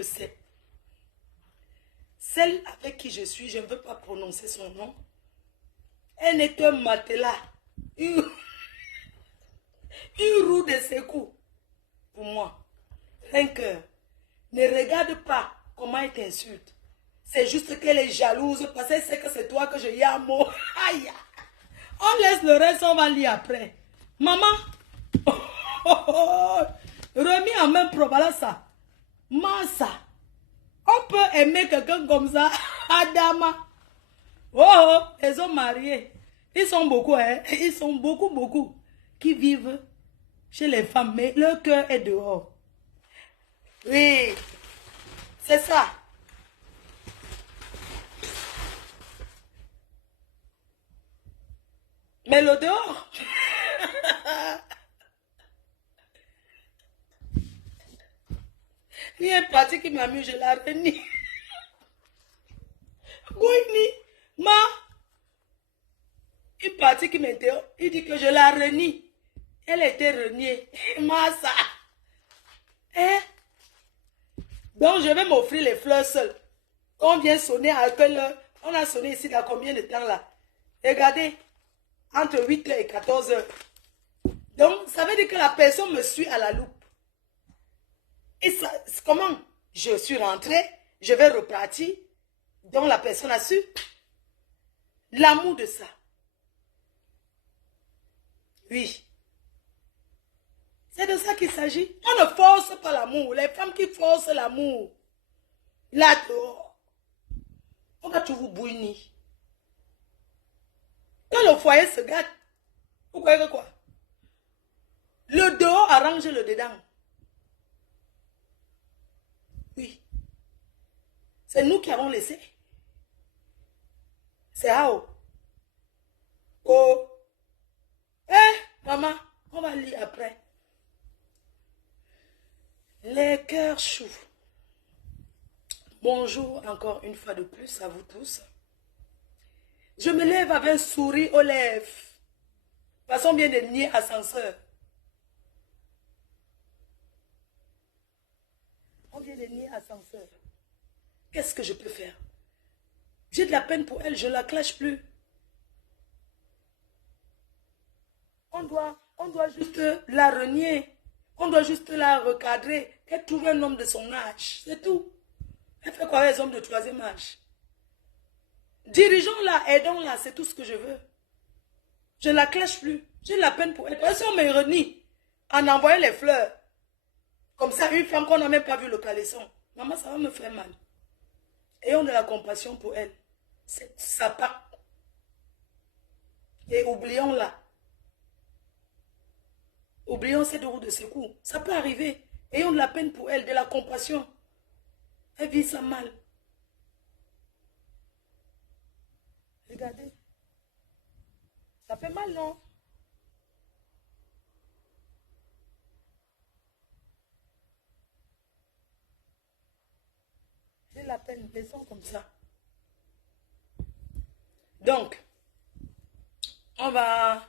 le sait. Celle avec qui je suis, je ne veux pas prononcer son nom. Elle n'est qu'un matelas. Une roue de secours. Pour moi. Un cœur. Ne regarde pas comment elle t'insulte. C'est juste qu'elle est jalouse parce qu'elle sait que c'est toi que je y ai un mot. Aïe. On laisse le reste, on va lire après. Maman. Remis en main pro, voilà ça. Massa. On peut aimer quelqu'un comme ça. Adama. Oh, les hommes mariés. Ils sont beaucoup, hein. Ils sont beaucoup qui vivent chez les femmes, mais leur cœur est dehors. Oui, c'est ça. Mais le dehors. Il y a une partie qui m'amuse, je la renie. Gouini, ma. Une partie qui m'interroge, il dit que je la renie. Elle était reniée. Ma ça. Hein? Donc je vais m'offrir les fleurs seules. On vient sonner à quelle heure? On a sonné ici dans combien de temps là? Regardez. Entre 8h et 14h. Donc ça veut dire que la personne me suit à la loupe. Et ça, comment? Je suis rentrée, je vais repartir. Donc la personne a su. L'amour de ça. Oui. C'est de ça qu'il s'agit. On ne force pas l'amour. Les femmes qui forcent l'amour, là dehors, on va toujours bouillir. Quand le foyer se gâte, vous croyez que quoi? Le dehors arrange le dedans. Oui. C'est nous qui avons laissé. C'est Hao. Oh. Maman, on va lire après. Les cœurs chauds. Bonjour encore une fois de plus à vous tous. Je me lève avec un sourire aux lèvres. Façon bien de nier ascenseur. On vient de nier ascenseur. Qu'est-ce que je peux faire? J'ai de la peine pour elle, je ne la clash plus. On doit juste la renier. On doit juste la recadrer. Qu'elle trouve un homme de son âge. C'est tout. Elle fait quoi avec les hommes de troisième âge? Dirigeons-la, aidons-la, c'est tout ce que je veux. Je ne la clash plus. J'ai de la peine pour elle. Parce qu'on me renie en envoyant les fleurs. Comme ça, une femme qu'on n'a même pas vu le caleçon. Maman, ça va me faire mal. Ayons de la compassion pour elle. C'est sa part. Et oublions-la. Oublions cette roue de secours. Ça peut arriver. Ayons de la peine pour elle, de la compassion. Elle vit ça mal. Regardez. Ça fait mal, non? J'ai la peine, laissons comme ça. Donc, on va...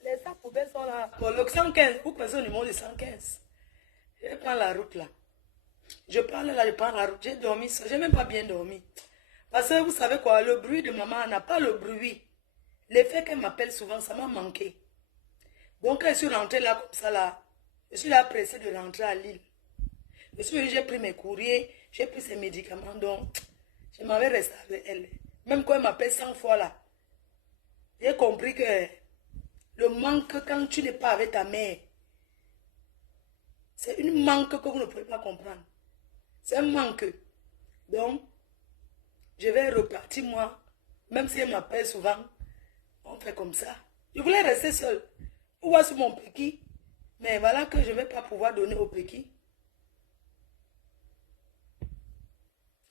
Les sacs poubelles sont là. Bon, le 115, vous connaissez le numéro de 115. Je prends la route là. Je parle là, je prends la route. J'ai dormi, j'ai même pas bien dormi. Parce que vous savez quoi, le bruit de maman n'a pas le bruit. L'effet qu'elle m'appelle souvent, ça m'a manqué. Donc, quand je suis rentrée là comme ça là, je suis là pressée de rentrer à Lille. J'ai pris mes courriers, j'ai pris ses médicaments, donc je m'en vais rester avec elle. Même quand elle m'appelle 100 fois là, j'ai compris que le manque quand tu n'es pas avec ta mère, c'est une manque que vous ne pouvez pas comprendre. C'est un manque. Donc, je vais repartir moi, même si elle m'appelle souvent, on fait comme ça. Je voulais rester seule. Pour voir sur mon péki, mais voilà que je ne vais pas pouvoir donner au péki.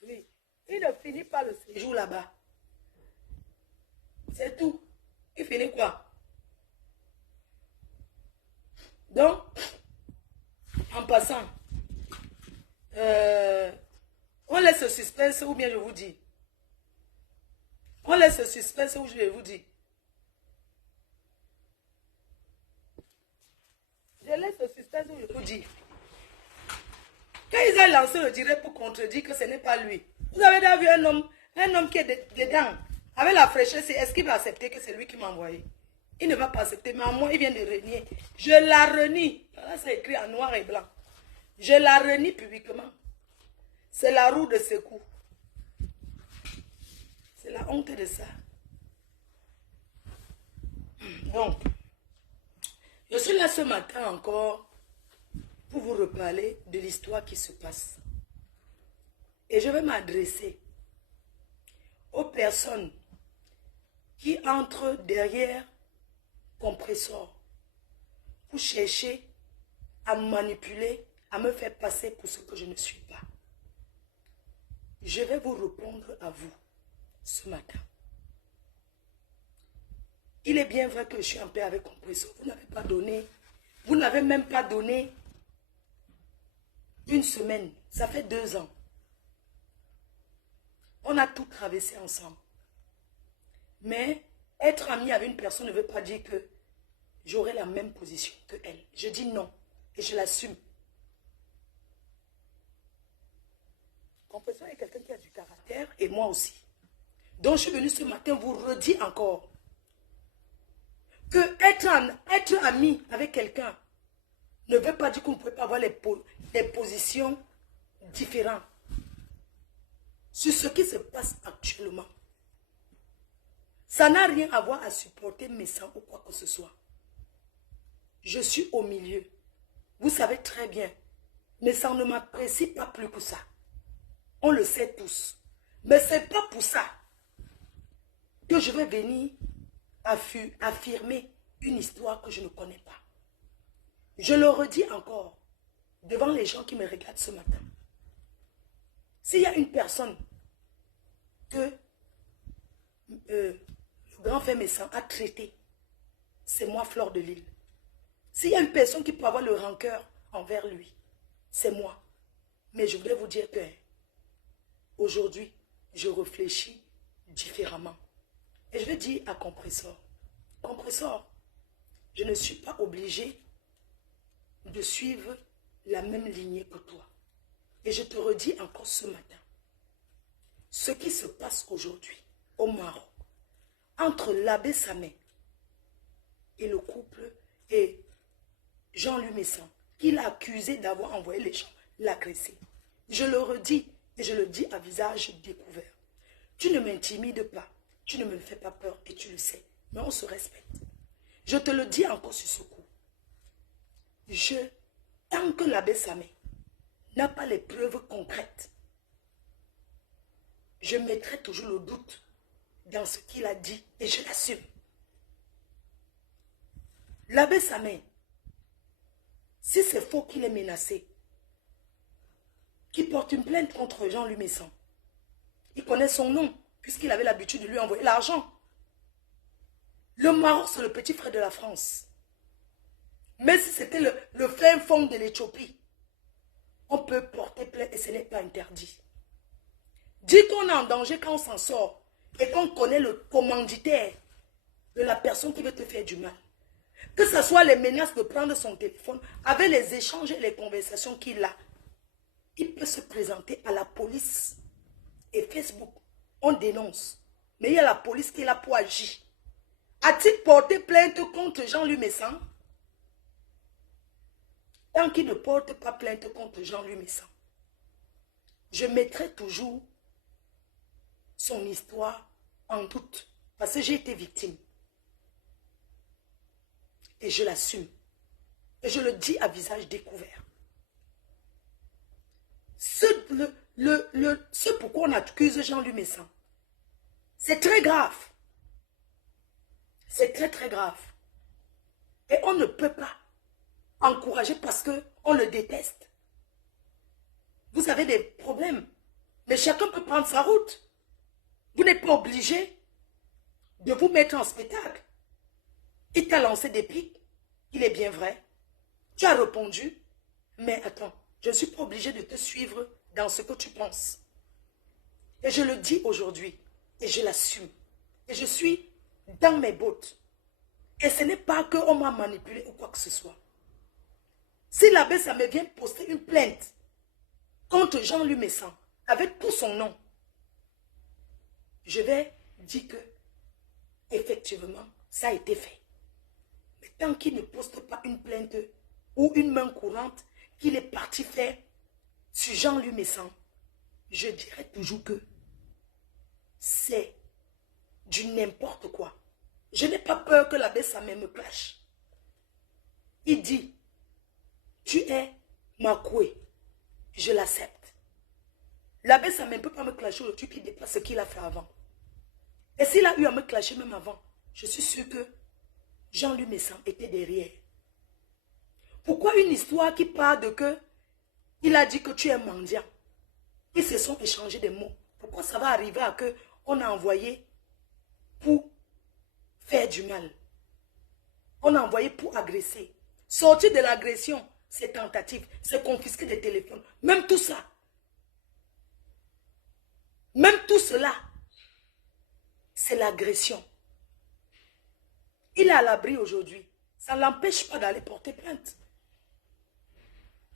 Oui, il ne finit pas le séjour là-bas. C'est tout. Il finit quoi? Donc, en passant, on laisse le suspense ou bien je vous dis. On laisse le suspense ou je vous dis. Je laisse le suspense ou dire. Quand ils ont lancé le direct pour contredire que ce n'est pas lui. Vous avez déjà vu un homme qui est dedans. Avec la fraîcheur, est-ce qu'il va accepter que c'est lui qui m'a envoyé? Il ne va pas accepter, mais à moi, il vient de renier. Je la renie. Là, c'est écrit en noir et blanc. Je la renie publiquement. C'est la roue de secours. C'est la honte de ça. Donc, je suis là ce matin encore pour vous reparler de l'histoire qui se passe. Et je vais m'adresser aux personnes qui entrent derrière Compressor pour chercher à me manipuler, à me faire passer pour ce que je ne suis pas. Je vais vous répondre à vous ce matin. Il est bien vrai que je suis en paix avec Compressor. Vous n'avez même pas donné une semaine. Ça fait 2 ans. On a tout traversé ensemble. Mais être ami avec une personne ne veut pas dire que j'aurai la même position que elle. Je dis non et je l'assume. Compressor est quelqu'un qui a du caractère et moi aussi. Donc je suis venue ce matin vous redire encore que être ami avec quelqu'un ne veut pas dire qu'on ne peut pas avoir des positions différentes sur ce qui se passe actuellement. Ça n'a rien à voir à supporter mes sangs ou quoi que ce soit. Je suis au milieu. Vous savez très bien. Mais ça ne m'apprécie pas plus que ça. On le sait tous. Mais ce n'est pas pour ça que je vais venir affirmer une histoire que je ne connais pas. Je le redis encore devant les gens qui me regardent ce matin. S'il y a une personne que le grand frère Messan a traité, c'est moi, Fleur de Lille. S'il y a une personne qui peut avoir le rancœur envers lui, c'est moi. Mais je voudrais vous dire que aujourd'hui, je réfléchis différemment. Et je vais dire à Compressor, Compressor, je ne suis pas obligé de suivre la même lignée que toi. Et je te redis encore ce matin, ce qui se passe aujourd'hui au Maroc, entre l'abbé Samé et le couple et Jean-Louis Messan, qu'il a accusé d'avoir envoyé les gens l'agresser. Je le redis et je le dis à visage découvert. Tu ne m'intimides pas, tu ne me fais pas peur et tu le sais, mais on se respecte. Je te le dis encore sur ce coup. Tant que l'abbé Samé n'a pas les preuves concrètes, je mettrai toujours le doute dans ce qu'il a dit et je l'assume. L'abbé Samé, si c'est faux qu'il est menacé, qu'il porte une plainte contre Jean-Louis Messan, il connaît son nom puisqu'il avait l'habitude de lui envoyer l'argent. Le Maroc, c'est le petit frère de la France. Mais si c'était le fin fond de l'Éthiopie, on peut porter plainte et ce n'est pas interdit. Dit qu'on est en danger quand on s'en sort et qu'on connaît le commanditaire de la personne qui veut te faire du mal. Que ce soit les menaces de prendre son téléphone, avec les échanges et les conversations qu'il a, il peut se présenter à la police et Facebook. On dénonce. Mais il y a la police qui est là pour agir. A-t-il porté plainte contre Jean-Louis Messan? Tant qu'il ne porte pas plainte contre Jean-Louis Messan, je mettrai toujours son histoire en doute. Parce que j'ai été victime. Et je l'assume. Et je le dis à visage découvert. Ce pourquoi on accuse Jean-Louis Messan, c'est très grave. C'est très très grave. Et on ne peut pas encourager parce qu'on le déteste. Vous avez des problèmes. Mais chacun peut prendre sa route. Vous n'êtes pas obligé de vous mettre en spectacle. Il t'a lancé des pics. Il est bien vrai. Tu as répondu. Mais attends, je ne suis pas obligé de te suivre dans ce que tu penses. Et je le dis aujourd'hui. Et je l'assume. Et je suis dans mes bottes. Et ce n'est pas qu'on m'a manipulé ou quoi que ce soit. Si l'abbé ça me vient poster une plainte contre Jean-Louis Messan, avec tout son nom, je vais dire que, effectivement, ça a été fait. Mais tant qu'il ne poste pas une plainte ou une main courante qu'il est parti faire sur Jean-Louis Messan, je dirais toujours que c'est du n'importe quoi. Je n'ai pas peur que l'abbé Samé me clash. Il dit, tu es Makoué, je l'accepte. L'abbé Samé ne peut pas me clasher aujourd'hui qui dépasse ce qu'il a fait avant. Et s'il a eu à me clasher même avant, je suis sûr que Jean-Louis Messan était derrière. Pourquoi une histoire qui parle de que il a dit que tu es mendiant? Ils se sont échangés des mots. Pourquoi ça va arriver à que on a envoyé pour faire du mal? On a envoyé pour agresser. Sortir de l'agression, c'est tentative, c'est confisquer des téléphones. Même tout ça. Même tout cela, c'est l'agression. Il est à l'abri aujourd'hui. Ça ne l'empêche pas d'aller porter plainte.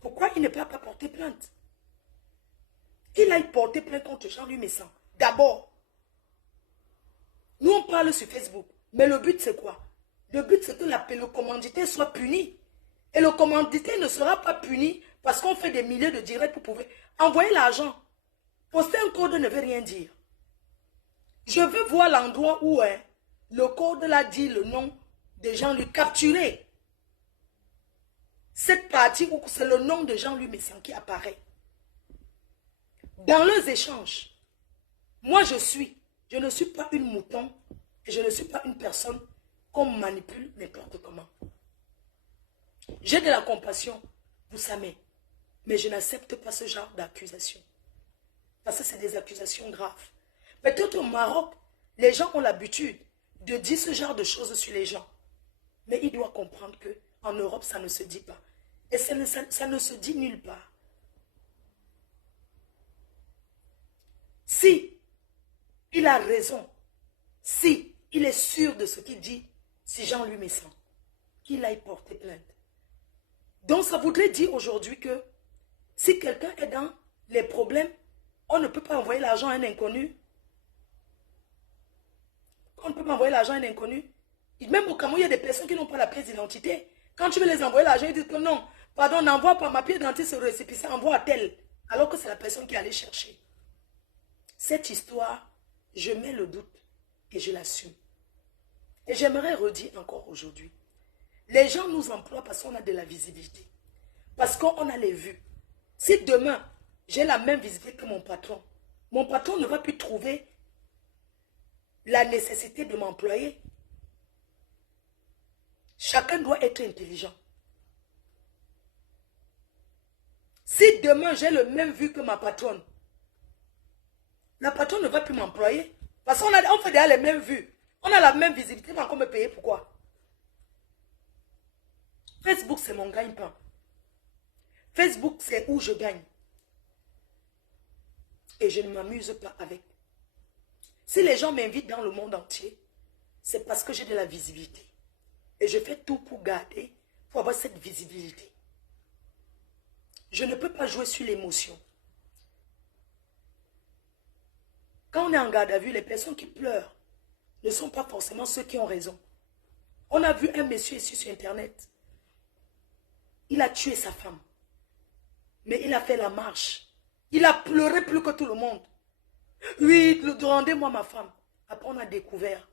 Pourquoi il ne peut pas porter plainte? Qu'il aille porter plainte contre Jean-Louis Messan. D'abord, nous on parle sur Facebook, mais le but c'est quoi? Le but c'est que le commanditaire soit puni. Et le commanditaire ne sera pas puni parce qu'on fait des milliers de directs pour pouvoir envoyer l'argent. Poster un code ne veut rien dire. Je veux voir l'endroit où le code là dit le nom de Jean-Louis capturé. Cette partie où c'est le nom de Jean-Louis Messan qui apparaît. Dans leurs échanges, moi je ne suis pas une mouton et je ne suis pas une personne qu'on manipule n'importe comment. J'ai de la compassion pour Samé, mais je n'accepte pas ce genre d'accusation. Parce que c'est des accusations graves. Peut-être au Maroc, les gens ont l'habitude de dire ce genre de choses sur les gens. Mais il doit comprendre qu'en Europe, ça ne se dit pas. Et ça ne se dit nulle part. Si il a raison, si il est sûr de ce qu'il dit, si Jean-Louis Messan, qu'il aille porter plainte. Donc ça voudrait dire aujourd'hui que si quelqu'un est dans les problèmes, on ne peut pas envoyer l'argent à un inconnu. On ne peut pas envoyer l'argent à un inconnu. Même au Cameroun, il y a des personnes qui n'ont pas la pièce d'identité. Quand tu veux les envoyer l'argent, ils disent que non, pardon, n'envoie pas ma pièce d'identité sur le récépissé, envoie à tel. Alors que c'est la personne qui allait chercher. Cette histoire, je mets le doute et je l'assume. Et j'aimerais redire encore aujourd'hui. Les gens nous emploient parce qu'on a de la visibilité. Parce qu'on a les vues. Si demain, j'ai la même visibilité que mon patron ne va plus trouver la nécessité de m'employer. Chacun doit être intelligent. Si demain, j'ai le même vue que ma patronne, la patronne ne va plus m'employer. Parce qu'on fait déjà les mêmes vues. On a la même visibilité, mais encore me payer. Pourquoi? Facebook, c'est mon gagne-pain. Facebook, c'est où je gagne. Et je ne m'amuse pas avec. Si les gens m'invitent dans le monde entier, c'est parce que j'ai de la visibilité. Et je fais tout pour garder, pour avoir cette visibilité. Je ne peux pas jouer sur l'émotion. Quand on est en garde à vue, les personnes qui pleurent ne sont pas forcément ceux qui ont raison. On a vu un monsieur ici sur Internet. Il a tué sa femme. Mais il a fait la marche. Il a pleuré plus que tout le monde. Oui, rendez-moi ma femme. Après, on a découvert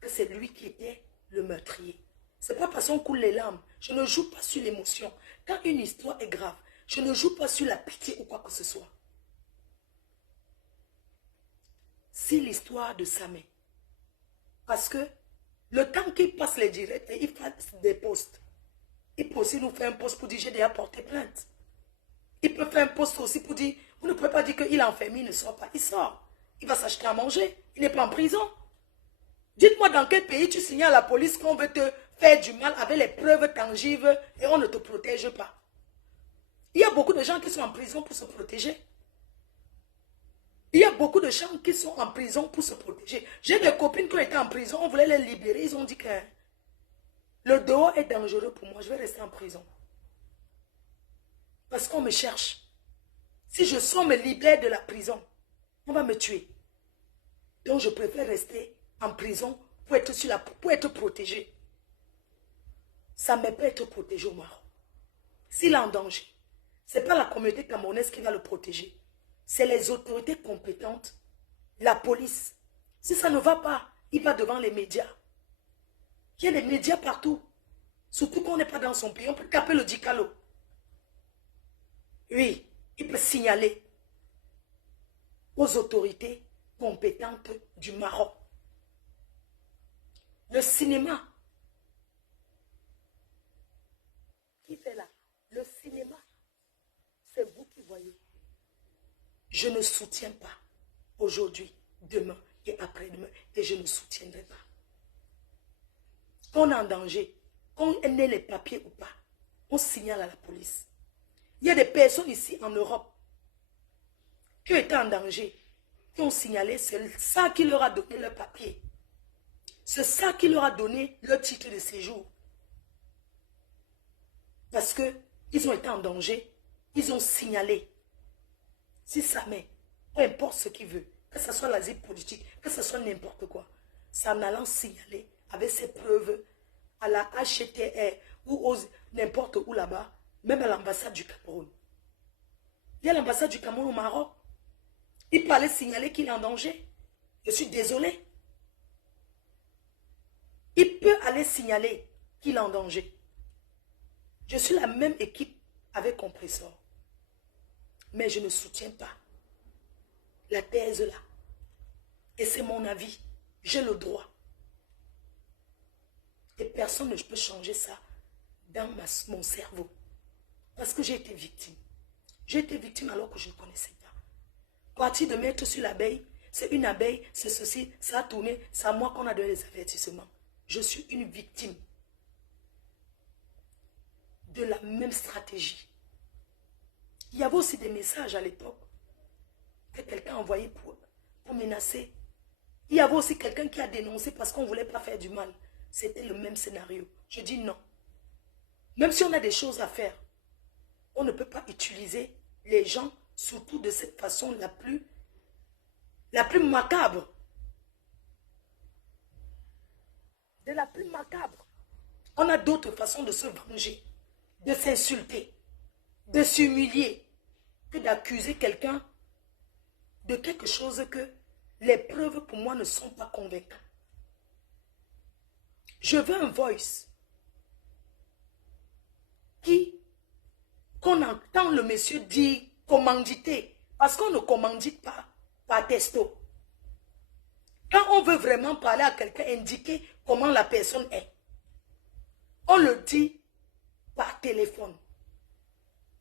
que c'est lui qui était le meurtrier. Ce n'est pas parce qu'on coule les larmes. Je ne joue pas sur l'émotion. Quand une histoire est grave, je ne joue pas sur la pitié ou quoi que ce soit. Si l'histoire de Samé, parce que le temps qu'il passe les directs et il fait des posts, il peut aussi nous faire un post pour dire j'ai déjà porté plainte. Il peut faire un post aussi pour dire, vous ne pouvez pas dire qu'il est enfermé, il ne sort pas. Il sort. Il va s'acheter à manger. Il n'est pas en prison. Dites-moi dans quel pays tu signales à la police qu'on veut te faire du mal avec les preuves tangibles et on ne te protège pas. Il y a beaucoup de gens qui sont en prison pour se protéger. Il y a beaucoup de gens qui sont en prison pour se protéger. J'ai des copines qui ont été en prison, on voulait les libérer. Ils ont dit que le dehors est dangereux pour moi, je vais rester en prison. Parce qu'on me cherche. Si je sors me libère de la prison, on va me tuer. Donc je préfère rester en prison pour être protégé. Ça me peut être protégé au Maroc. S'il est en danger, ce n'est pas la communauté camerounaise qui va le protéger. C'est les autorités compétentes, la police. Si ça ne va pas, il va devant les médias. Il y a des médias partout. Surtout qu'on n'est pas dans son pays. On peut taper le Dicalo. Oui, il peut signaler aux autorités compétentes du Maroc. Le cinéma. Qui fait là? Le cinéma. C'est vous qui voyez. Je ne soutiens pas aujourd'hui, demain et après-demain. Et je ne soutiendrai pas. Qu'on est en danger, qu'on ait les papiers ou pas, on signale à la police. Il y a des personnes ici en Europe qui étaient en danger, qui ont signalé, c'est ça qui leur a donné leur papier. C'est ça qui leur a donné leur titre de séjour. Parce qu'ils ont été en danger, ils ont signalé. Si ça met, peu importe ce qu'il veut, que ce soit l'asile politique, que ce soit n'importe quoi, c'est en allant signaler avec ses preuves à la HTR ou n'importe où là-bas, même à l'ambassade du Cameroun. Il y a l'ambassade du Cameroun au Maroc. Il peut aller signaler qu'il est en danger. Je suis désolé. Il peut aller signaler qu'il est en danger. Je suis la même équipe avec Compressor. Mais je ne soutiens pas la thèse là. Et c'est mon avis. J'ai le droit. Et personne ne peut changer ça dans mon cerveau. Parce que j'ai été victime. J'ai été victime alors que je ne connaissais pas. Partir de mettre sur l'abeille, c'est une abeille, c'est ceci, ça a tourné, c'est à moi qu'on a donné les avertissements. Je suis une victime de la même stratégie. Il y avait aussi des messages à l'époque que quelqu'un envoyait pour menacer. Il y avait aussi quelqu'un qui a dénoncé parce qu'on ne voulait pas faire du mal. C'était le même scénario. Je dis non. Même si on a des choses à faire, on ne peut pas utiliser les gens, surtout de cette façon la plus macabre. De la plus macabre. On a d'autres façons de se venger, de s'insulter, de s'humilier, que d'accuser quelqu'un de quelque chose que les preuves pour moi ne sont pas convaincantes. Je veux un voice qu'on entend le monsieur dire commanditer, parce qu'on ne commandite pas par testo. Quand on veut vraiment parler à quelqu'un, indiquer comment la personne est, on le dit par téléphone.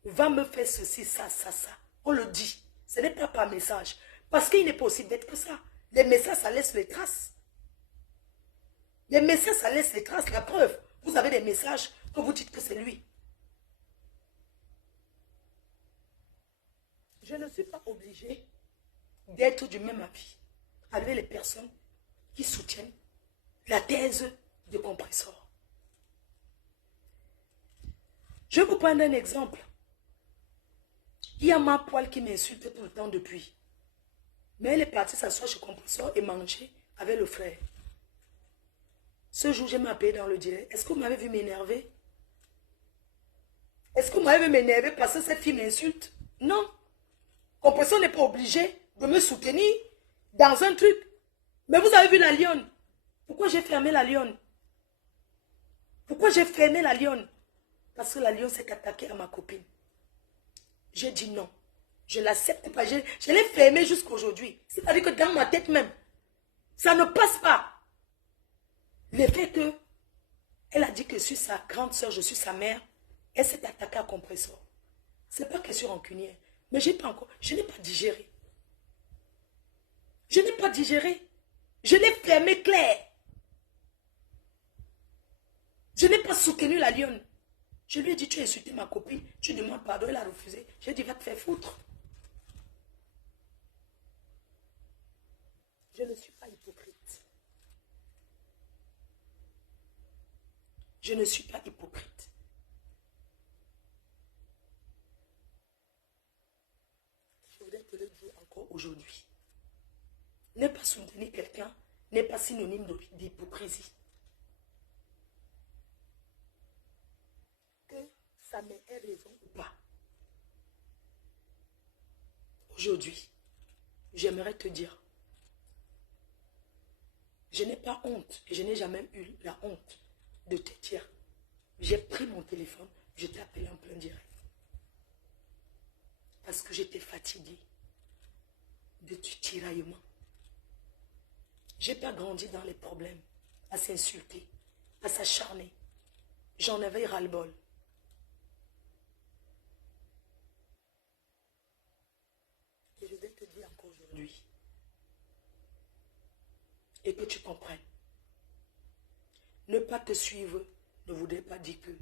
Va me faire ceci, ça, ça, ça. On le dit. Ce n'est pas par message. Parce qu'il n'est pas aussi bête que ça. Les messages, ça laisse les traces. Les messages, ça laisse les traces. La preuve, vous avez des messages que vous dites que c'est lui. Je ne suis pas obligée d'être du même avis avec les personnes qui soutiennent la thèse de Compressor. Je vais vous prendre un exemple. Il y a ma poêle qui m'insulte tout le temps depuis. Mais elle est partie s'asseoir chez Compressor et manger avec le frère. Ce jour, j'ai m'appelé dans le direct. Est-ce que vous m'avez vu m'énerver? Est-ce que vous m'avez vu m'énerver parce que cette fille m'insulte? Non. Compressor n'est pas obligé de me soutenir dans un truc. Mais vous avez vu la lionne. Pourquoi j'ai fermé la lionne? Pourquoi j'ai fermé la lionne? Parce que la lionne s'est attaquée à ma copine. J'ai dit non. Je ne l'accepte pas. Je l'ai fermée jusqu'à aujourd'hui. C'est-à-dire que dans ma tête même, ça ne passe pas. Le fait que elle a dit que je suis sa grande soeur, je suis sa mère, elle s'est attaquée à Compressor. Ce n'est pas que je suis rancunière. Mais je n'ai pas digéré. Je n'ai pas digéré. Je l'ai fermé clair. Je n'ai pas soutenu la lionne. Je lui ai dit, tu as insulté ma copine, tu demandes pardon, elle a refusé. J'ai dit, va te faire foutre. Je ne suis pas hypocrite. Je ne suis pas hypocrite. te le dis encore aujourd'hui. Ne pas soutenir quelqu'un n'est pas synonyme d'hypocrisie. Que ça m'ait raison ou pas. Aujourd'hui, j'aimerais te dire, je n'ai pas honte et je n'ai jamais eu la honte de te dire, j'ai pris mon téléphone, je t'ai appelé en plein direct. Parce que j'étais fatiguée de tu tiraillement. Je n'ai pas grandi dans les problèmes, à s'insulter, à s'acharner. J'en avais ras-le-bol. Et je vais te dire encore aujourd'hui, et que tu comprennes, ne pas te suivre ne voudrait pas dire que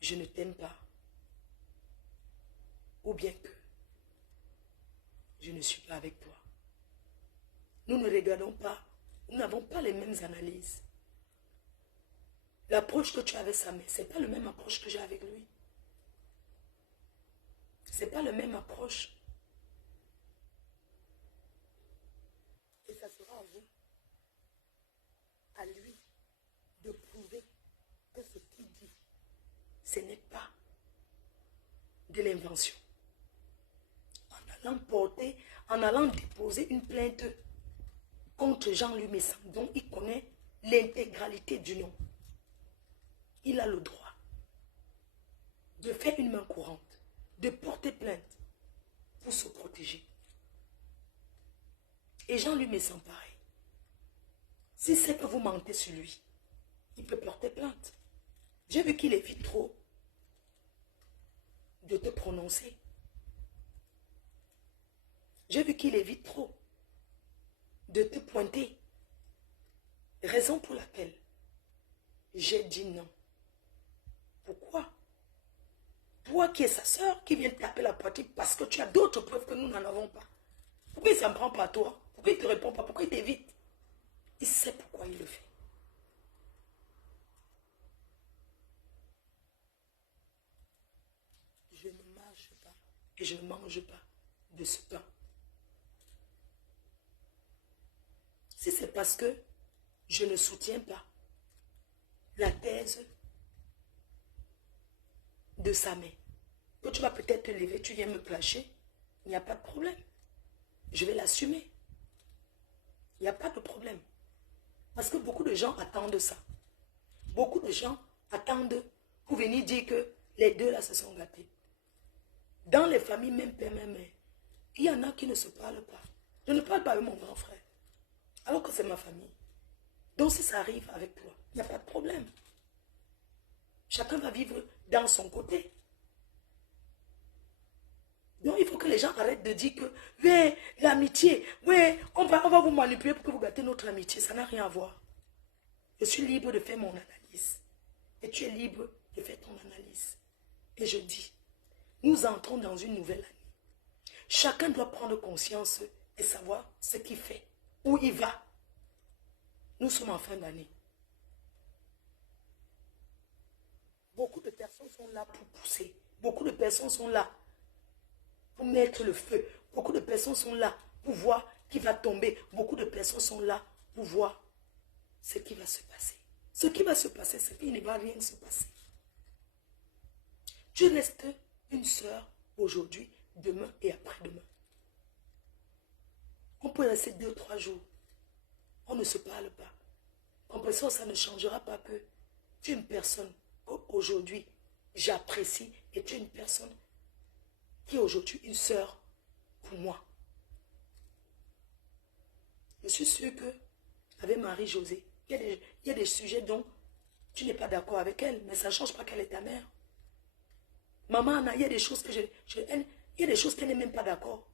je ne t'aime pas, ou bien que je ne suis pas avec toi. Nous ne regardons pas, nous n'avons pas les mêmes analyses. L'approche que tu as avec Samé, ce n'est pas le même approche que j'ai avec lui. Ce n'est pas la même approche. Et ça sera à vous, à lui, de prouver que ce qu'il dit, ce n'est pas de l'invention. En allant porter, en allant déposer une plainte contre Jean-Louis Messam, dont il connaît l'intégralité du nom. Il a le droit de faire une main courante, de porter plainte pour se protéger. Et Jean-Louis Messam, pareil. Si c'est que vous mentez sur lui, il peut porter plainte. J'ai vu qu'il évite trop de te prononcer. J'ai vu qu'il évite trop de te pointer. Raison pour laquelle j'ai dit non. Pourquoi? Toi qui es sa soeur, qui vient taper la poitrine parce que tu as d'autres preuves que nous n'en avons pas. Pourquoi il ne s'en prend pas à toi? Pourquoi il ne te répond pas? Pourquoi il t'évite? Il sait pourquoi il le fait. Je ne marche pas et je ne mange pas de ce pain. Si c'est parce que je ne soutiens pas la thèse de sa mère, que tu vas peut-être te lever, tu viens me clasher, il n'y a pas de problème. Je vais l'assumer. Il n'y a pas de problème. Parce que beaucoup de gens attendent ça. Beaucoup de gens attendent pour venir dire que les deux là se sont gâtés. Dans les familles, même père, même mère, il y en a qui ne se parlent pas. Je ne parle pas avec mon grand frère, alors que c'est ma famille. Donc si ça arrive avec toi, il n'y a pas de problème. Chacun va vivre dans son côté. Donc il faut que les gens arrêtent de dire que oui, l'amitié, oui, on va vous manipuler pour que vous gâtez notre amitié. Ça n'a rien à voir. Je suis libre de faire mon analyse. Et tu es libre de faire ton analyse. Et je dis, nous entrons dans une nouvelle année. Chacun doit prendre conscience et savoir ce qu'il fait, où il va. Nous sommes en fin d'année. Beaucoup de personnes sont là pour pousser. Beaucoup de personnes sont là pour mettre le feu. Beaucoup de personnes sont là pour voir qui va tomber. Beaucoup de personnes sont là pour voir ce qui va se passer. Ce qui va se passer, c'est qu'il ne va rien se passer. Tu restes une sœur aujourd'hui, demain et après-demain. On peut rester 2-3 jours. On ne se parle pas. En ça, ça ne changera pas que tu es une personne qu'aujourd'hui j'apprécie et tu es une personne qui est aujourd'hui une sœur pour moi. Je suis sûre que avec Marie-Josée, il y a des sujets dont tu n'es pas d'accord avec elle, mais ça ne change pas qu'elle est ta mère. Maman Anna, il y a des choses que il y a des choses qu'elle n'est même pas d'accord.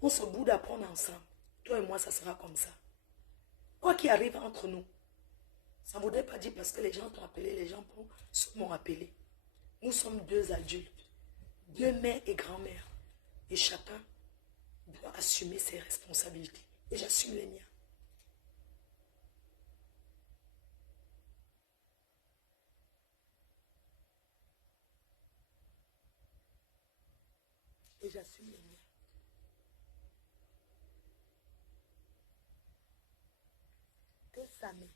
On se boude d'apprendre ensemble. Toi et moi, ça sera comme ça. Quoi qu'il arrive entre nous, ça ne voudrait pas dire parce que les gens t'ont appelé, les gens m'ont appelé. Nous sommes deux adultes, deux mères et grand-mères. Et chacun doit assumer ses responsabilités. Et j'assume les miens. et j'assume les miens. Que sa mère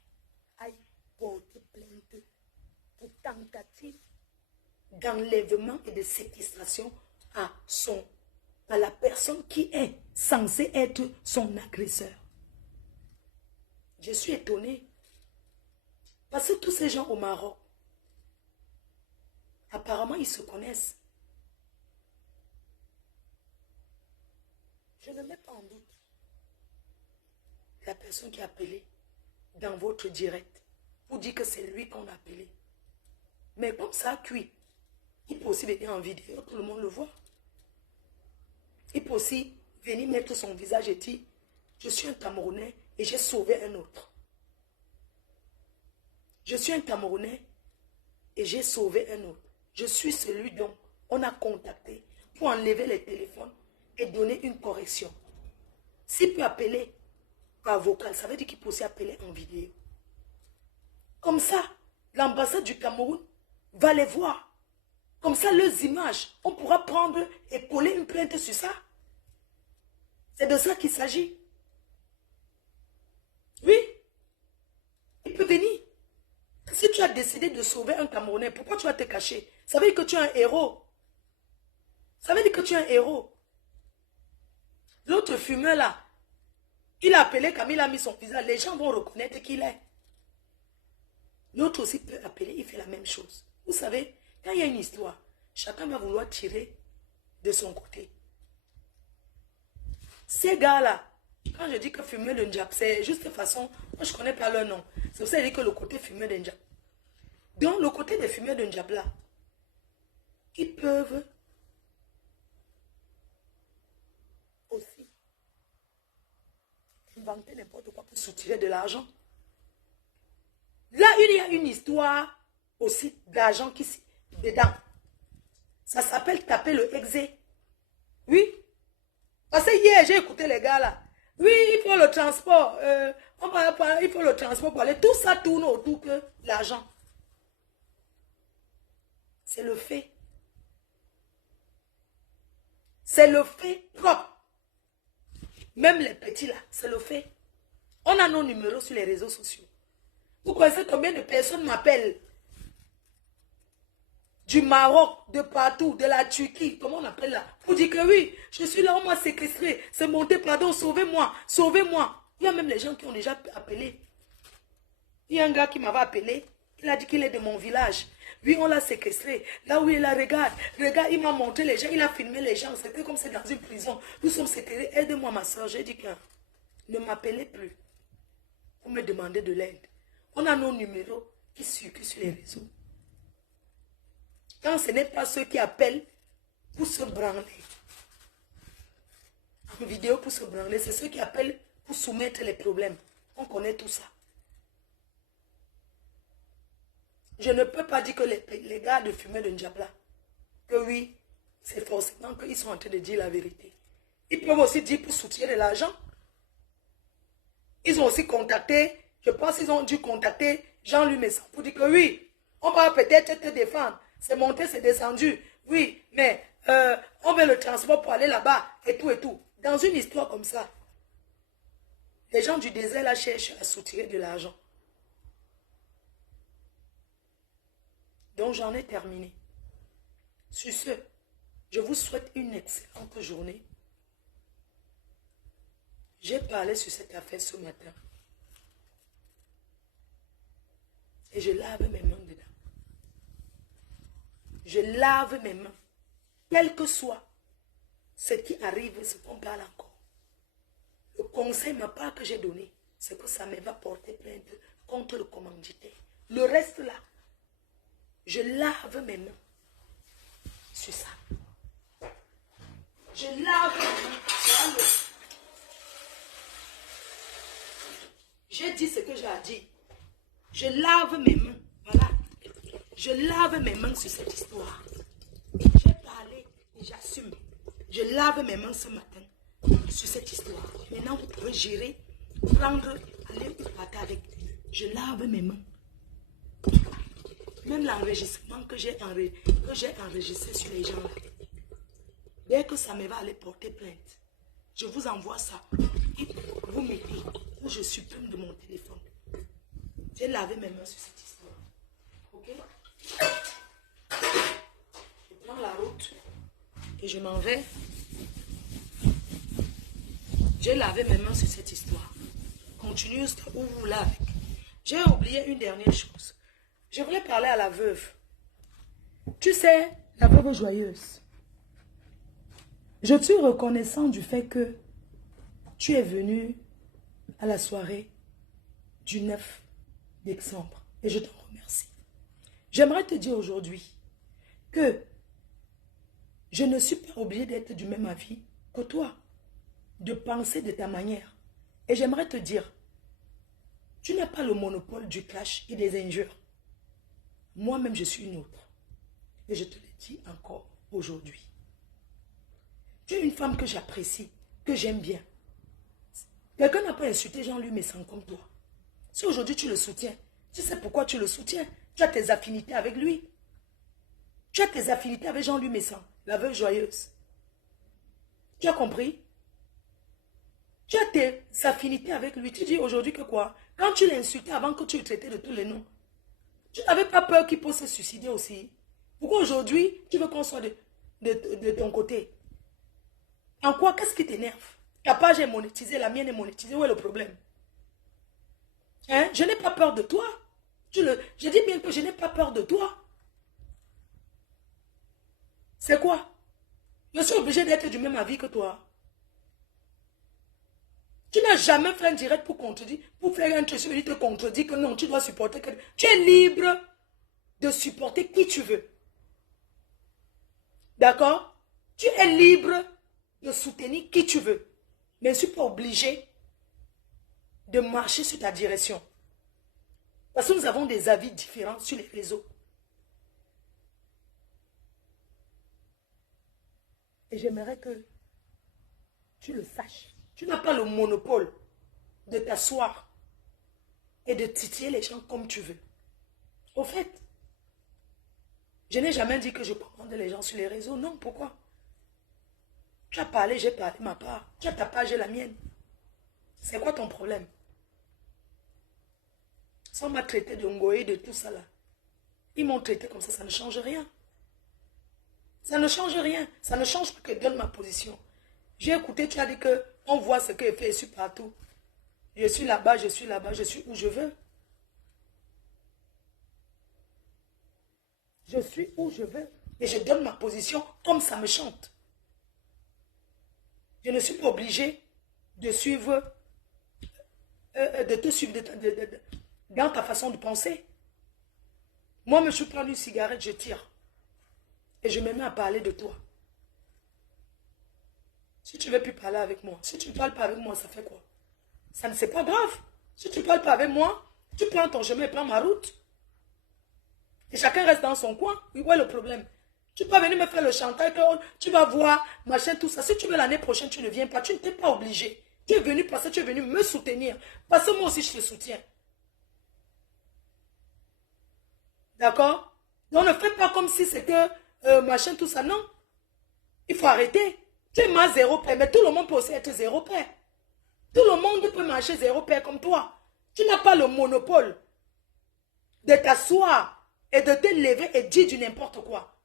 aille porter plainte pour tentative d'enlèvement et de séquestration à la personne qui est censée être son agresseur. Je suis étonnée. Parce que tous ces gens au Maroc, apparemment, ils se connaissent. Je ne mets pas en doute la personne qui a appelé dans votre direct pour dire que c'est lui qu'on a appelé. Mais comme ça a cuit, il peut aussi venir en vidéo, tout le monde le voit. Il peut aussi venir mettre son visage et dire, je suis un Camerounais et j'ai sauvé un autre. Je suis un Camerounais et j'ai sauvé un autre. Je suis celui dont on a contacté pour enlever les téléphones et donner une correction. S'il peut appeler par vocal, ça veut dire qu'il peut aussi appeler en vidéo. Comme ça, l'ambassade du Cameroun va les voir. Comme ça, leurs images, on pourra prendre et coller une plainte sur ça. C'est de ça qu'il s'agit. Oui, il peut venir. Si tu as décidé de sauver un Camerounais, pourquoi tu vas te cacher? Ça veut dire que tu es un héros. Ça veut dire que tu es un héros. L'autre fumeur là, il a appelé quand il a mis son visage. Les gens vont reconnaître qui il est. L'autre aussi peut appeler, il fait la même chose. Vous savez, quand il y a une histoire, chacun va vouloir tirer de son côté. Ces gars-là, quand je dis que fumeur de Ndjap, c'est juste de façon, moi je ne connais pas leur nom. C'est pour ça que je dis que le côté fumeur de Ndjap. Donc le côté des fumeurs de Ndjap là, ils peuvent aussi inventer n'importe quoi pour soutirer de l'argent. Là, il y a une histoire aussi d'argent qui dedans. Ça s'appelle taper le exé. Oui. Parce que hier, j'ai écouté les gars là. Oui, il faut le transport. Il faut le transport pour aller. Tout ça tourne autour que l'argent. C'est le fait. C'est le fait propre. Même les petits là, c'est le fait. On a nos numéros sur les réseaux sociaux. Vous connaissez combien de personnes m'appellent du Maroc, de partout, de la Turquie, comment on appelle là, pour dire que oui, je suis là, on m'a séquestré, c'est monté, pardon, sauvez-moi, sauvez-moi. Il y a même les gens qui ont déjà appelé. Il y a un gars qui m'avait appelé, il a dit qu'il est de mon village. Oui, on l'a séquestré. Là où il est là, regarde, il m'a montré les gens, il a filmé les gens, c'était comme c'est dans une prison. Nous sommes séquestrés, aide-moi ma soeur. J'ai dit que ne m'appelez plus pour me demander de l'aide. On a nos numéros qui circulent sur les réseaux. Quand ce n'est pas ceux qui appellent pour se branler. En vidéo pour se branler, c'est ceux qui appellent pour soumettre les problèmes. On connaît tout ça. Je ne peux pas dire que les gars de fumée de Ndjabla, que oui, c'est forcément qu'ils sont en train de dire la vérité. Ils peuvent aussi dire pour soutirer de l'argent. Ils ont aussi contacté, je pense qu'ils ont dû contacter Jean-Louis Messon pour dire que oui, on va peut-être te défendre. C'est monté, c'est descendu. Oui, mais on veut le transport pour aller là-bas et tout et tout. Dans une histoire comme ça, les gens du désert là cherchent à soutirer de l'argent. Donc j'en ai terminé. Sur ce, je vous souhaite une excellente journée. J'ai parlé sur cette affaire ce matin. Et je lave mes mains dedans. Je lave mes mains. Quel que soit ce qui arrive, ce qu'on parle encore. Le conseil, ma part que j'ai donné, c'est que ça me va porter plainte contre le commanditaire. Le reste là, je lave mes mains sur ça. Je lave mes mains. J'ai dit ce que j'ai à dire. Je lave mes mains. Voilà. Je lave mes mains sur cette histoire. J'ai parlé et j'assume. Je lave mes mains ce matin sur cette histoire. Maintenant, vous pouvez gérer, prendre, aller ou partir avec. Je lave mes mains. Même l'enregistrement que j'ai enregistré sur les gens là. Dès que ça me va aller porter plainte, je vous envoie ça. Et vous m'aidez. Ou je supprime de mon téléphone. J'ai lavé mes mains sur cette histoire. Ok? Je prends la route et je m'en vais. J'ai lavé mes mains sur cette histoire. Continue où vous voulez avec. J'ai oublié une dernière chose. Je voulais parler à la veuve. Tu sais, la veuve joyeuse. Je suis reconnaissant du fait que tu es venu à la soirée du 9 décembre. Et je t'en remercie. J'aimerais te dire aujourd'hui que je ne suis pas obligée d'être du même avis que toi, de penser de ta manière. Et j'aimerais te dire, tu n'as pas le monopole du clash et des injures. Moi-même, je suis une autre. Et je te le dis encore aujourd'hui. Tu es une femme que j'apprécie, que j'aime bien. Quelqu'un n'a pas insulté Jean-Louis Messan comme toi. Si aujourd'hui tu le soutiens, tu sais pourquoi tu le soutiens. Tu as tes affinités avec lui. Tu as tes affinités avec Jean-Louis Messan, la veuve joyeuse. Tu as compris? Tu as tes affinités avec lui. Tu dis aujourd'hui que quoi? Quand tu l'as insulté avant que tu le traitais de tous les noms, tu n'avais pas peur qu'il puisse se suicider aussi? Pourquoi aujourd'hui tu veux qu'on soit de ton côté? En quoi? Qu'est-ce qui t'énerve? Ta page est monétisée, la mienne est monétisée. Où est le problème? Hein? Je n'ai pas peur de toi. Je dis bien que je n'ai pas peur de toi. C'est quoi? Je suis obligé d'être du même avis que toi. Tu n'as jamais fait un direct pour contredire, pour faire un truc sur lui te contredire que non, tu dois supporter. Tu es libre de supporter qui tu veux. D'accord? Tu es libre de soutenir qui tu veux. Mais je ne suis pas obligé de marcher sur ta direction. Parce que nous avons des avis différents sur les réseaux. Et j'aimerais que tu le saches. Tu n'as pas le monopole de t'asseoir et de titiller les gens comme tu veux. Au fait, je n'ai jamais dit que je commande les gens sur les réseaux. Non, pourquoi? Tu as parlé, j'ai parlé ma part. Tu as ta part, j'ai la mienne. C'est quoi ton problème? Ça m'a traité de ngoé, de tout ça là. Ils m'ont traité comme ça ne change rien. Ça ne change rien. Ça ne change pas que je donne ma position. J'ai écouté, tu as dit que on voit ce que je fais, je suis partout. Je suis là-bas, je suis là-bas, je suis où je veux. Je suis où je veux. Et je donne ma position comme ça me chante. Je ne suis pas obligé de suivre, de te suivre dans ta façon de penser. Moi, je prends une cigarette, je tire. Et je me mets à parler de toi. Si tu ne veux plus parler avec moi, si tu ne parles pas avec moi, ça fait quoi? Ça ne c'est pas grave. Si tu ne parles pas avec moi, tu prends ton chemin et prends ma route. Et chacun reste dans son coin. Oui, où est le problème? Tu peux venir me faire le chantage, tu vas voir, machin, tout ça. Si tu veux l'année prochaine, tu ne viens pas. Tu n'es pas obligé. Tu es venu parce que tu es venu me soutenir. Parce que moi aussi, je te soutiens. D'accord? Donc, ne fais pas comme si c'était machin, tout ça. Non. Il faut arrêter. Tu es ma zéro paix, mais tout le monde peut aussi être zéro paix. Tout le monde peut marcher zéro paix comme toi. Tu n'as pas le monopole de t'asseoir et de te lever et dire du n'importe quoi.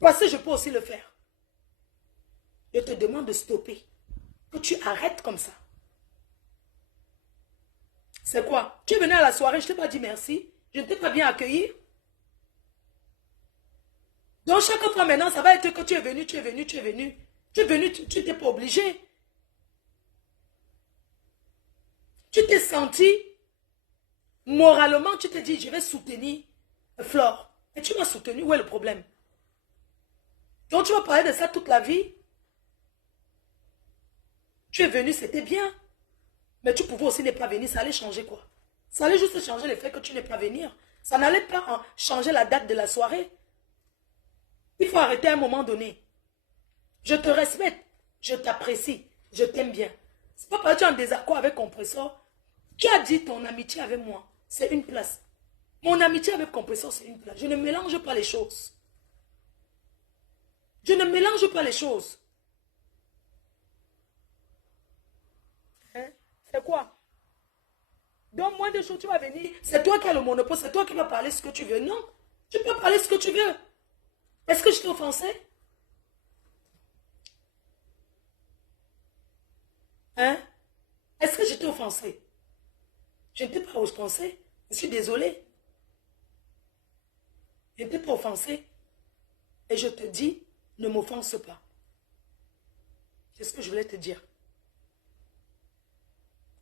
Parce que je peux aussi le faire. Je te demande de stopper. Que tu arrêtes comme ça. C'est quoi? Tu es venu à la soirée, je ne t'ai pas dit merci. Je ne t'ai pas bien accueilli. Donc chaque fois maintenant, ça va être que tu es venu, tu es venu, tu es venu. Tu es venu, tu n'étais pas obligé. Tu t'es senti, moralement, tu t'es dit, je vais soutenir Flore. Et tu m'as soutenu, où est le problème? Donc tu vas parler de ça toute la vie. Tu es venu, c'était bien. Mais tu pouvais aussi ne pas venir, ça allait changer quoi? Ça allait juste changer le fait que tu n'es pas venir. Ça n'allait pas changer la date de la soirée. Il faut arrêter à un moment donné. Je te respecte, je t'apprécie, je t'aime bien. C'est pas parce que tu es en désaccord avec Compressor. Tu as dit ton amitié avec moi, c'est une place. Mon amitié avec Compressor, c'est une place. Je ne mélange pas les choses. Je ne mélange pas les choses. C'est quoi? Donc, moins de choses, tu vas venir. C'est toi qui as le monopole, c'est toi qui vas parler ce que tu veux. Non, tu peux parler ce que tu veux. Est-ce que je t'ai offensé? Hein? Est-ce que je t'ai offensé? Je ne t'ai pas offensé. Je suis désolée. Je ne t'ai pas offensé. Et je te dis, ne m'offense pas. C'est ce que je voulais te dire.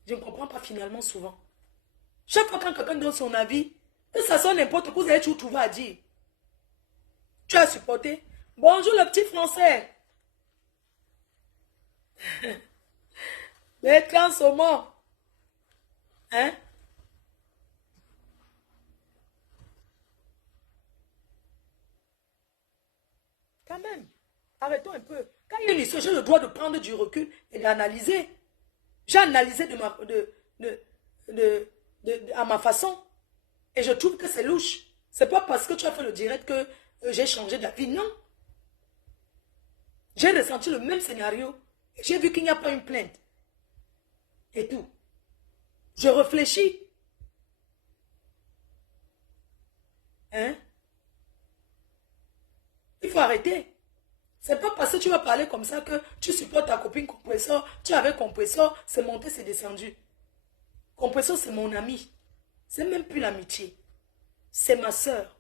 Je ne comprends pas finalement souvent. Chaque fois quand quelqu'un donne son avis, que ça soit n'importe quoi, vous allez toujours trouver à dire. Tu as supporté. Bonjour le petit français. Les transformants. Hein? Quand même. Arrêtons un peu. Quand il y a une histoire, j'ai le droit de prendre du recul et d'analyser. J'ai analysé à ma façon. Et je trouve que c'est louche. C'est pas parce que tu as fait le direct que j'ai changé d'avis. Non. J'ai ressenti le même scénario. J'ai vu qu'il n'y a pas une plainte. Et tout. Je réfléchis. Hein? Il faut arrêter. C'est pas parce que tu vas parler comme ça que tu supportes ta copine compresseur. Tu avais compresseur, c'est monté, c'est descendu. Compresseur, c'est mon ami. C'est même plus l'amitié. C'est ma soeur.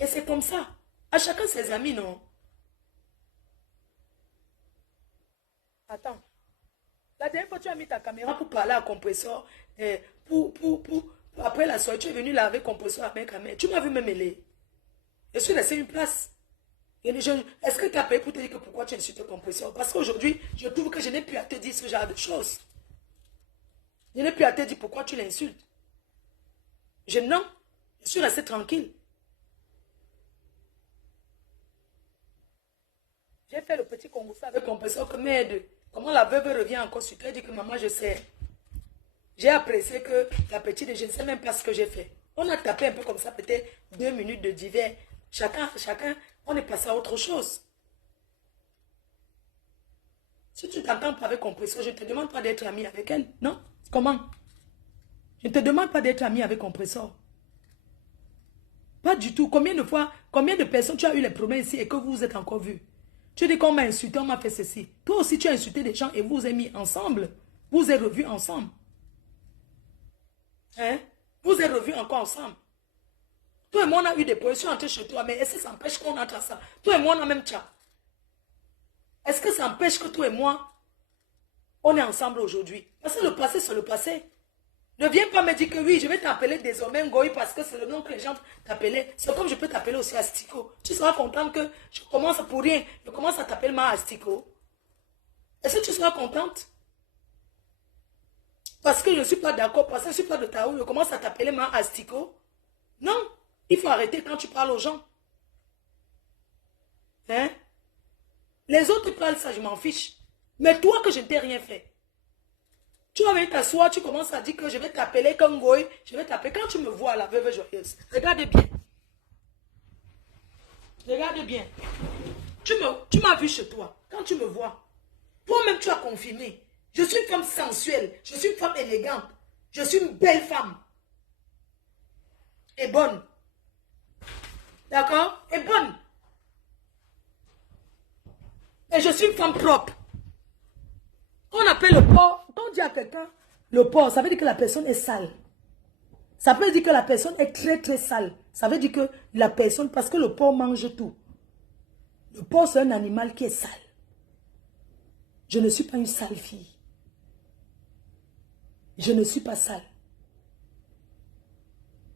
Et c'est comme ça. À chacun ses amis, non? Attends. La dernière fois, tu as mis ta caméra pour parler à compresseur. Après la soirée, tu es venu laver compresseur avec la main. Tu m'as vu me mêler. Je suis laissé une place. Est-ce que tu as payé pour te dire que pourquoi tu insultes le compresseur? Parce qu'aujourd'hui, je trouve que je n'ai plus à te dire ce genre de choses. Je n'ai plus à te dire pourquoi tu l'insultes. Non, je suis resté tranquille. J'ai fait le petit concours avec le compresseur que m'aide. Comment la veuve revient encore sur toi et dit que maman, je sais. J'ai apprécié que la petite, je ne sais même pas ce que j'ai fait. On a tapé un peu comme ça, peut-être 2 minutes de divers. Chacun, on est passé à autre chose. Si tu t'entends pas avec compresseur, je ne te demande pas d'être ami avec elle. Non? Comment? Je ne te demande pas d'être ami avec compresseur. Pas du tout. Combien de fois, combien de personnes tu as eu les problèmes ici et que vous vous êtes encore vus? Tu dis qu'on m'a insulté, on m'a fait ceci. Toi aussi, tu as insulté des gens et vous vous êtes mis ensemble. Vous vous êtes revus ensemble. Hein? Vous vous êtes revus encore ensemble. Toi et moi, on a eu des problèmes. Je suis rentré chez toi, mais est-ce que ça empêche qu'on entre à ça? Toi et moi, on a même chat. Est-ce que ça empêche que toi et moi, on est ensemble aujourd'hui? Parce que le passé, c'est le passé. Ne viens pas me dire que oui, je vais t'appeler désormais Ngoï parce que c'est le nom que les gens t'appelaient. C'est comme je peux t'appeler aussi Astico. Tu seras content que je commence pour rien. Je commence à t'appeler ma Astico. Est-ce que tu seras contente? Parce que je ne suis pas d'accord, parce que je ne suis pas de Taou, je commence à t'appeler ma Astico. Non, il faut arrêter quand tu parles aux gens. Hein? Les autres parlent ça, je m'en fiche. Mais toi que je ne t'ai rien fait. Tu vas venir t'asseoir, tu commences à dire que je vais t'appeler Kongoy, je vais t'appeler. Quand tu me vois, la veuve joyeuse, regarde bien. Regarde bien. Tu m'as vu chez toi. Quand tu me vois, toi-même tu as confirmé. Je suis une femme sensuelle, je suis une femme élégante, je suis une belle femme. Et bonne. D'accord? Et bonne. Et je suis une femme propre. On appelle le porc, quand on dit à quelqu'un, le porc, ça veut dire que la personne est sale. Ça peut dire que la personne est très très sale. Ça veut dire que la personne, parce que le porc mange tout. Le porc, c'est un animal qui est sale. Je ne suis pas une sale fille. Je ne suis pas sale.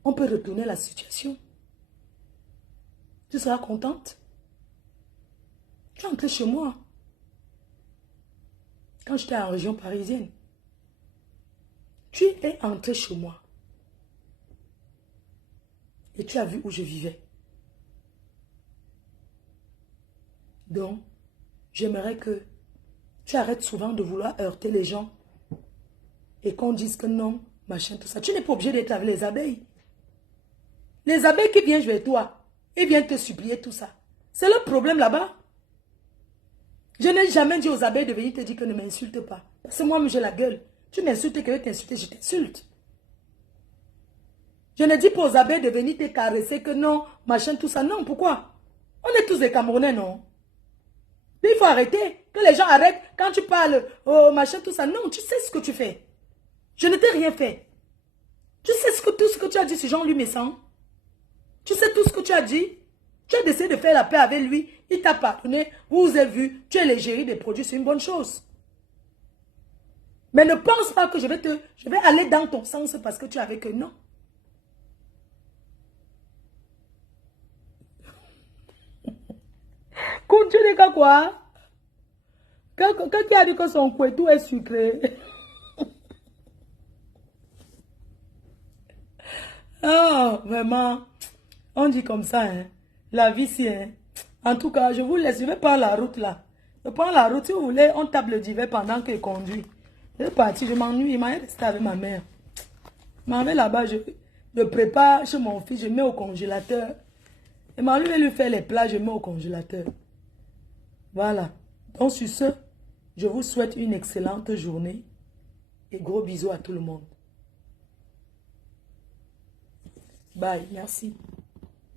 On peut retourner la situation. Tu seras contente? Tu es entrée chez moi. Quand j'étais en région parisienne. Tu es entré chez moi. Et tu as vu où je vivais. Donc, j'aimerais que tu arrêtes souvent de vouloir heurter les gens. Et qu'on dise que non, machin, tout ça. Tu n'es pas obligé d'être avec les abeilles. Les abeilles qui viennent vers toi, ils viennent te supplier tout ça. C'est le problème là-bas. Je n'ai jamais dit aux abeilles de venir te dire que ne m'insulte pas. Parce que moi, j'ai la gueule. Tu m'insultes, que je t'insulte, je t'insulte. Je ne dis pas aux abeilles de venir te caresser, que non, machin, tout ça. Non, pourquoi? On est tous des Camerounais, non? Mais il faut arrêter. Que les gens arrêtent. Quand tu parles, oh, machin, tout ça. Non, tu sais ce que tu fais. Je ne t'ai rien fait. Tu sais tout ce que tu as dit sur Jean-Louis Messan? Tu sais tout ce que tu as dit? Tu as décidé de faire la paix avec lui. Il t'a pardonné. Vous avez vu. Tu es l'égérie des produits. C'est une bonne chose. Mais ne pense pas que je vais aller dans ton sens parce que tu avais que non. Continue quoi? Quand tu as dit que son couetou est sucré. Ah, vraiment. On dit comme ça, hein. La vie, c'est... Hein. En tout cas, je vous laisse. Je vais prendre la route là. Je prends la route. Si vous voulez, on tape le divan pendant qu'il conduit. Je vais partir. Je m'ennuie. Il m'a resté avec ma mère. Je m'en vais là-bas. Je prépare chez mon fils. Je mets au congélateur. Et ma vais lui faire les plats. Je mets au congélateur. Voilà. Donc, sur ce, je vous souhaite une excellente journée. Et gros bisous à tout le monde. Bye. Merci.